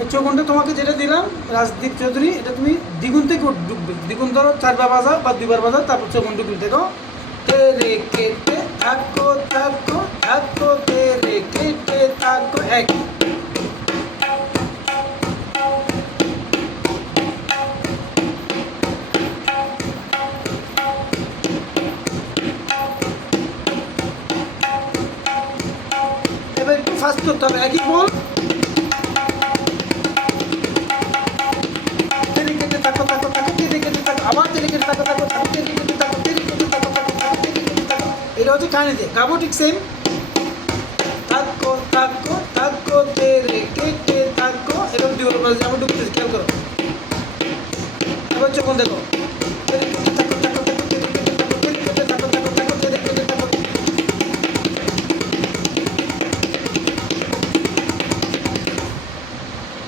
এই চৌকনটা তোমাকে যেটা দিলাম, রাজদীপ চৌধুরী, এটা তুমি দ্বিগুণ থেকে ডুববে। দ্বিগুণ ধরো চারবার বাজাও বা দুইবার বাজাও, তারপর চৌকন ডুবলে দেখো। তেরে কেটে কেটে এবার একটু ফাস্ট করতে হবে। একই বল এটা হচ্ছে দিয়ে গাবো ঠিক সেম থাকো থাকো থাকো তেরে কে থাকো এরকম দুই আমরা ডুবতেছি খেয়াল করো। এবার চোখ দেখো